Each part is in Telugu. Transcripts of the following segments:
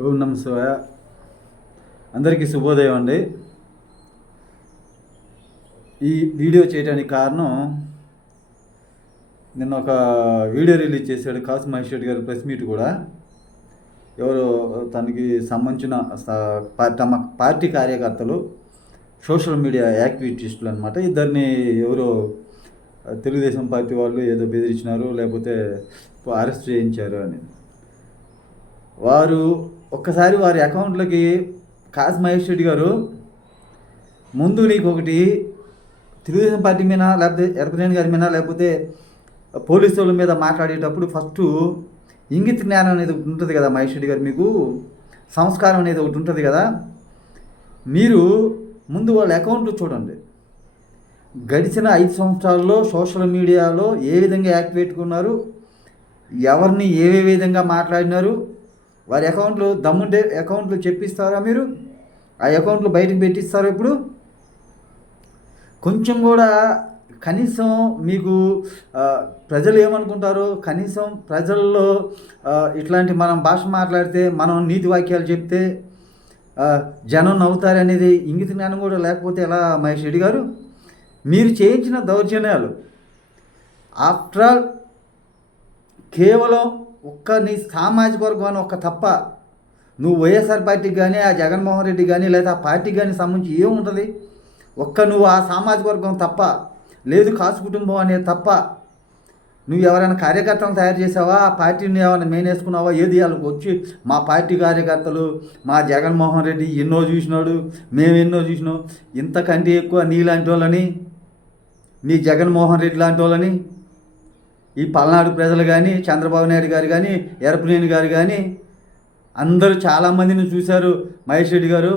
ఓం నమ శివాయ. అందరికీ శుభోదయం అండి. ఈ వీడియో చేయడానికి కారణం నిన్న ఒక వీడియో రిలీజ్ చేశాడు కాసు మహేష్ రెడ్డి గారి ప్రెస్ మీట్ కూడా. ఎవరు తనకి సంబంధించిన తమ పార్టీ కార్యకర్తలు సోషల్ మీడియా యాక్టివిటీస్టులు అనమాట ఇద్దరిని ఎవరో తెలుగుదేశం పార్టీ వాళ్ళు ఏదో బెదిరించినారు లేకపోతే అరెస్ట్ చేయించారు అని. వారు ఒక్కసారి వారి అకౌంట్లోకి కాస్ మహేష్ రెడ్డి గారు ముందు నీకు ఒకటి తెలుగుదేశం పార్టీ మీద లేకపోతే ఎర్రపనేని గారి మీద లేకపోతే పోలీసు వాళ్ళ మీద మాట్లాడేటప్పుడు ఫస్ట్ ఇంగిత జ్ఞానం అనేది ఒకటి ఉంటుంది కదా మహేష్ రెడ్డి గారు మీకు? సంస్కారం అనేది ఒకటి ఉంటుంది కదా? మీరు ముందు వాళ్ళ అకౌంట్లు చూడండి. గడిచిన ఐదు సంవత్సరాల్లో సోషల్ మీడియాలో ఏ విధంగా యాక్టివేట్కున్నారు ఎవరిని ఏ విధంగా మాట్లాడినారు? వారి అకౌంట్లు దమ్ముండే అకౌంట్లు చెప్పిస్తారా మీరు? ఆ అకౌంట్లు బయటకు పెట్టిస్తారా ఇప్పుడు? కొంచెం కూడా కనీసం మీకు ప్రజలు ఏమనుకుంటారు కనీసం ప్రజల్లో ఇట్లాంటి మనం భాష మాట్లాడితే మనం నీతి వాక్యాలు చెప్తే జనం నవ్వుతారనేది ఇంగిత జ్ఞానం కూడా లేకపోతే ఎలా మహేష్ రెడ్డి గారు? మీరు చేయించిన దౌర్జన్యాలు ఆఫ్టర్ ఆల్ కేవలం ఒక్క నీ సామాజిక వర్గం ఒక్క తప్ప నువ్వు వైఎస్ఆర్ పార్టీకి కానీ ఆ జగన్మోహన్ రెడ్డి కానీ లేదా ఆ పార్టీకి కానీ సంబంధించి ఏముంటుంది ఒక్క నువ్వు ఆ సామాజిక వర్గం తప్ప లేదు కాసు కుటుంబం అనేది తప్ప నువ్వు ఎవరైనా కార్యకర్తలను తయారు చేసావా? ఆ పార్టీని ఏమైనా మేనేసుకున్నావా ఏది వాళ్ళకి వచ్చి మా పార్టీ కార్యకర్తలు మా జగన్మోహన్ రెడ్డి ఎన్నో చూసినాడు మేము ఎన్నో చూసినాం. ఇంతకంటే ఎక్కువ నీలాంటి వాళ్ళని నీ జగన్మోహన్ రెడ్డి లాంటి వాళ్ళని ఈ పల్నాడు ప్రజలు కానీ చంద్రబాబు నాయుడు గారు కానీ ఎరపనేని గారు కానీ అందరూ చాలామందిని చూశారు. మహేష్ రెడ్డి గారు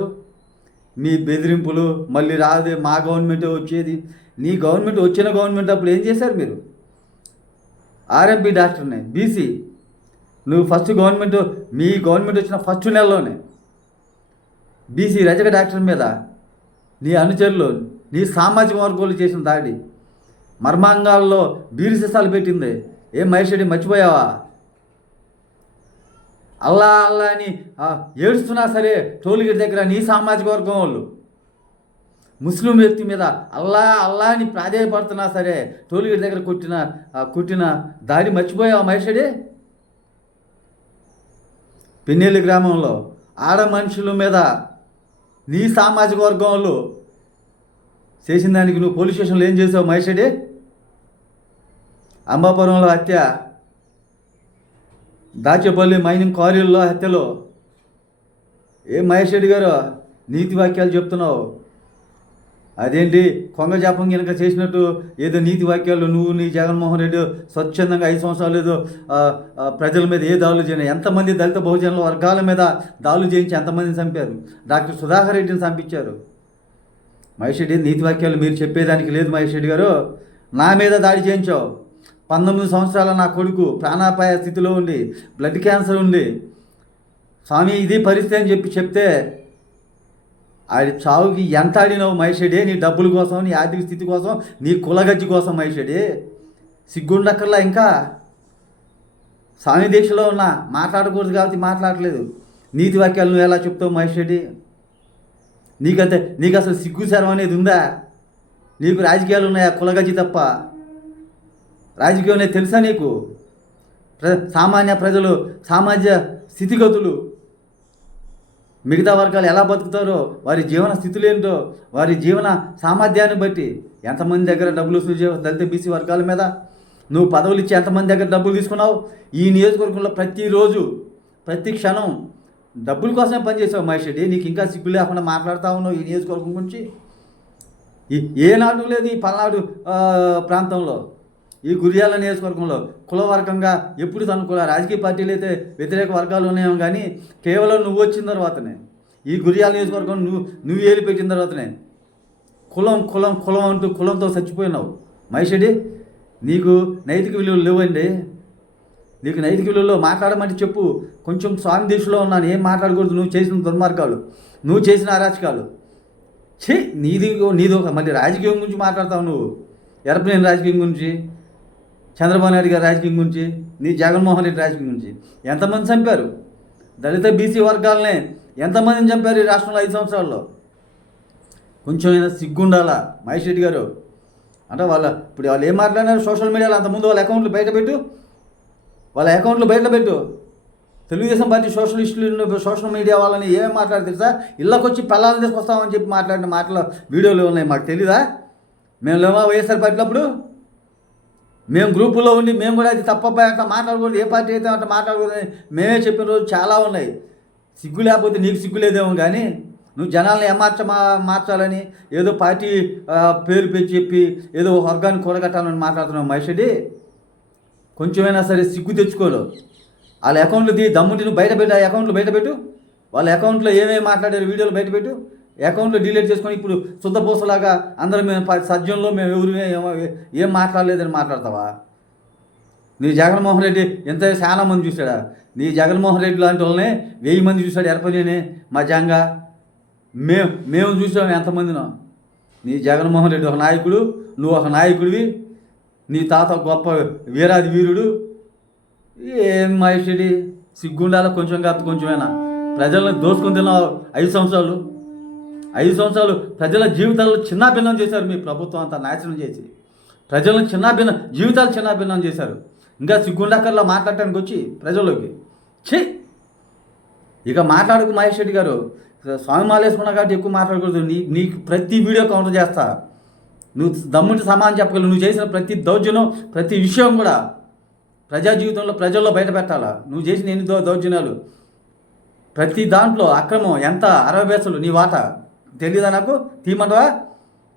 మీ బెదిరింపులు మళ్ళీ రాదు మా గవర్నమెంటే వచ్చేది. నీ గవర్నమెంట్ వచ్చిన గవర్నమెంట్ అప్పుడు ఏం చేశారు మీరు? ఆర్ఎంపీ డాక్టర్ని బీసీ. నువ్వు ఫస్ట్ గవర్నమెంట్ మీ గవర్నమెంట్ వచ్చిన ఫస్ట్ నెలలోనే బీసీ రజక డాక్టర్ మీద నీ అనుచరులు నీ సామాజిక వర్గాలు చేసిన దాడి. మర్మాంగాల్లో బీరు సీసాలు పెట్టింది. ఏం మహేష్ మర్చిపోయావా? అల్లా అల్లా అని ఏడుస్తున్నా సరే టోల్గేట్ దగ్గర నీ సామాజిక వర్గం వాళ్ళు. ముస్లిం వ్యక్తి మీద అల్లా అల్లా అని ప్రాధేయపడుతున్నా సరే టోల్గేట్ దగ్గర కొట్టిన కొట్టిన దాడి మర్చిపోయావా మహేషుడి పెన్నెల్లి గ్రామంలో ఆడ మనుషుల మీద నీ సామాజిక వర్గం వాళ్ళు చేసిన దానికి నువ్వు పోలీస్ స్టేషన్లో ఏం చేసావు మహేష్ రెడ్డి? అంబాపురంలో హత్య. దాచేపల్లి మైనింగ్ క్వారీల్లో హత్యలో. ఏ మహేష్ రెడ్డి గారు నీతి వాక్యాలు చెప్తున్నావు? అదేంటి? కొంగ జాపం కనుక చేసినట్టు ఏదో నీతి వాక్యాలు నువ్వు నీ జగన్మోహన్ రెడ్డి స్వచ్ఛందంగా ఐదు సంవత్సరాలు ఏదో ప్రజల మీద ఏ దాడులు చేయను ఎంతమంది దళిత బహుజనుల వర్గాల మీద దాడులు చేయించి ఎంతమందిని చంపారు? డాక్టర్ సుధాకర్ రెడ్డిని చంపించారు. మహేష్ రెడ్డి నీతి వాక్యాలు మీరు చెప్పేదానికి లేదు మహేష్ రెడ్డి గారు. నా మీద దాడి చేయించావు. పంతొమ్మిది సంవత్సరాల నా కొడుకు ప్రాణాపాయ స్థితిలో ఉండి బ్లడ్ క్యాన్సర్ ఉంది స్వామి ఇది పరిస్థితి అని చెప్పి చెప్తే ఆడి చావుకి ఎంత ఆడినావు మహేష్ రెడ్డి? నీ డబ్బుల కోసం నీ ఆర్థిక స్థితి కోసం నీ కులగజ్జి కోసం మహేష్ రెడ్డి. సిగ్గుండక్కర్లా ఇంకా? స్వామి దీక్షలో ఉన్నా మాట్లాడకూడదు కాబట్టి మాట్లాడలేదు. నీతి వాక్యాలు నువ్వు ఎలా చెప్తావు మహేష్ రెడ్డి? నీకంతే నీకు అసలు సిగ్గు శరం అనేది ఉందా? నీకు రాజకీయాలు ఉన్నాయా? కులగజి తప్ప. రాజకీయం అనేది తెలుసా నీకు? ప్ర సామాన్య ప్రజలు సామాజిక స్థితిగతులు. మిగతా వర్గాలు ఎలా బతుకుతారో వారి జీవన స్థితులు ఏంటో వారి జీవన సామర్థ్యాన్ని బట్టి ఎంతమంది దగ్గర డబ్బులు వసూలు దళిత బీసీ వర్గాల మీద? నువ్వు పదవులు ఇచ్చి ఎంతమంది దగ్గర డబ్బులు తీసుకున్నావు? ఈ నియోజకవర్గంలో ప్రతిరోజు ప్రతి క్షణం డబ్బుల కోసమే పనిచేసావు మహేష్ రెడ్డి. నీకు ఇంకా సిగ్గు లేకుండా మాట్లాడుతూ ఉన్నావు ఈ నియోజకవర్గం గురించి? ఏనాడు లేదు ఈ పల్నాడు ప్రాంతంలో ఈ గురియాల నియోజకవర్గంలో. కులవర్గంగా ఎప్పుడు అనుకూల రాజకీయ పార్టీలు అయితే వ్యతిరేక వర్గాలు ఉన్నాయో కానీ కేవలం నువ్వు వచ్చిన తర్వాతనే. ఈ గురియాల నియోజకవర్గం నువ్వు నువ్వు ఏలి పెట్టిన తర్వాతనే. కులం కులం కులం అంటూ కులంతో చచ్చిపోయినావు. మహేషడి నీకు నైతిక విలువలు లేవండి. నీకు నైతికులలో విలువలో మాట్లాడమంటే చెప్పు. కొంచెం స్వామి దిశలో ఉన్నాను. ఏం మాట్లాడకూడదు. నువ్వు చేసిన దుర్మార్గాలు. నువ్వు చేసిన అరాచకాలు. ఛీ! నీది నీది ఒక మళ్ళీ రాజకీయం గురించి మాట్లాడతావు నువ్వు. ఎరపలేని రాజకీయం గురించి చంద్రబాబు నాయుడు గారి రాజకీయం గురించి నీ జగన్మోహన్ రెడ్డి రాజకీయం గురించి ఎంతమంది చంపారు? దళిత బీసీ వర్గాలనే ఎంతమందిని చంపారు ఈ రాష్ట్రంలో ఐదు సంవత్సరాల్లో? కొంచెం అయినా సిగ్గుండాలా మహేష్ రెడ్డి గారు? అంటే వాళ్ళ ఇప్పుడు వాళ్ళు ఏం మాట్లాడినారు సోషల్ మీడియాలో అంతకుముందు వాళ్ళ అకౌంట్లు బయట పెట్టు. వాళ్ళ అకౌంట్లు బయట పెట్టు. తెలుగుదేశం పార్టీ సోషలిస్టులు సోషల్ మీడియా వాళ్ళని ఏమేమి మాట్లాడి తెలుసా? ఇళ్ళకొచ్చి పిల్లల్ని తీసుకొస్తామని చెప్పి మాట్లాడిన మాటలు వీడియోలు ఉన్నాయి. మాకు తెలీదా? మేము లేవా వైఎస్ఆర్ పార్టీలో అప్పుడు? మేము గ్రూపులో ఉండి మేము కూడా అది తప్పపోయి అట్లా మాట్లాడకూడదు ఏ పార్టీ అయితే అట్లా మాట్లాడకూడదు మేమే చెప్పిన రోజు చాలా ఉన్నాయి. సిగ్గు లేకపోతే నీకు సిగ్గు లేదేమో కానీ నువ్వు జనాల్ని ఏమార్చ మార్చాలని ఏదో పార్టీ పేరు పెట్టి చెప్పి ఏదో వర్గాన్ని కూడగట్టాలని మాట్లాడుతున్నావు మహేష్ రెడ్డి. కొంచెమైనా సరే సిగ్గు తెచ్చుకోరు వాళ్ళ అకౌంట్లు తీ దమ్ముంటి బయట పెట్టు ఆ అకౌంట్లు బయట పెట్టు. వాళ్ళ అకౌంట్లో ఏమేమి మాట్లాడారు వీడియోలు బయట పెట్టు. అకౌంట్లో డిలీట్ చేసుకొని ఇప్పుడు శుద్ధపూసలాగా అందరం మేము సద్యంలో సజ్జంలో మేము ఎవరు ఏం- ఏం మాట్లాడలేదని మాట్లాడతావా? నీ జగన్మోహన్ రెడ్డి ఎంత చాలా మంది చూశాడా? నీ జగన్మోహన్ రెడ్డి లాంటి వాళ్ళనే వెయ్యి మంది చూశాడు ఎరపనేనే మా జంగా మేము మేము చూసాం ఎంతమందినో. నీ జగన్మోహన్ రెడ్డి ఒక నాయకుడు నువ్వు ఒక నాయకుడివి. నీ తాత గొప్ప వీరాది వీరుడు. ఏం మహేష్ రెడ్డి సిగ్గుండాల కొంచెం కాదు కొంచెమేనా? ప్రజలను దోసుకొని తిన్నావు ఐదు సంవత్సరాలు. ఐదు సంవత్సరాలు ప్రజల జీవితాలు చిన్నాభిన్నం చేశారు మీ ప్రభుత్వం అంతా నాశనం చేసి. ప్రజలను చిన్నాభిన్న జీవితాలు చిన్నాభిన్నం చేశారు. ఇంకా సిగ్గుండాకర్లా మాట్లాడటానికి వచ్చి ప్రజల్లోకి. ఛీ! ఇక మాట్లాడకు మహేష్ రెడ్డి గారు. స్వామి మాలేసుకున్నా కాబట్టి ఎక్కువ మాట్లాడకూడదు. నీ నీకు ప్రతి వీడియో కౌంటర్ చేస్తా. నువ్వు దమ్ముంటి సమానం చెప్పగలవు. నువ్వు చేసిన ప్రతి దౌర్జన్యం ప్రతి విషయం కూడా ప్రజా జీవితంలో ప్రజల్లో బయట పెట్టాలా? నువ్వు చేసిన ఎన్ని దౌ దౌర్జన్యాలు? ప్రతి దాంట్లో అక్రమం ఎంత అరవై బేసలు నీ వాట? తెలియదా నాకు? తీయమంటావా?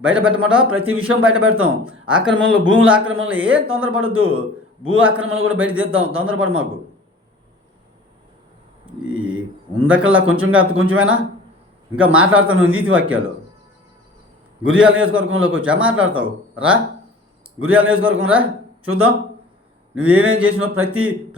బయట పెట్టమంటావా? ప్రతి విషయం బయట పెడతాం. ఆక్రమణలు భూముల ఆక్రమణలో ఏం తొందరపడద్దు. భూ ఆక్రమణలు కూడా బయట తీద్దాం. తొందరపడ మాకు. ఈ ఉందకల్లా కొంచెం కాదు కొంచెమేనా? ఇంకా మాట్లాడుతాను నీతి వాక్యాలు. గురియాల నియోజకవర్గంలోకి వచ్చా? మాట్లాడతావు. రా. గురియాల నియోజకవర్గం రా. చూద్దాం. నువ్వేమేం చేసినావు ప్రతి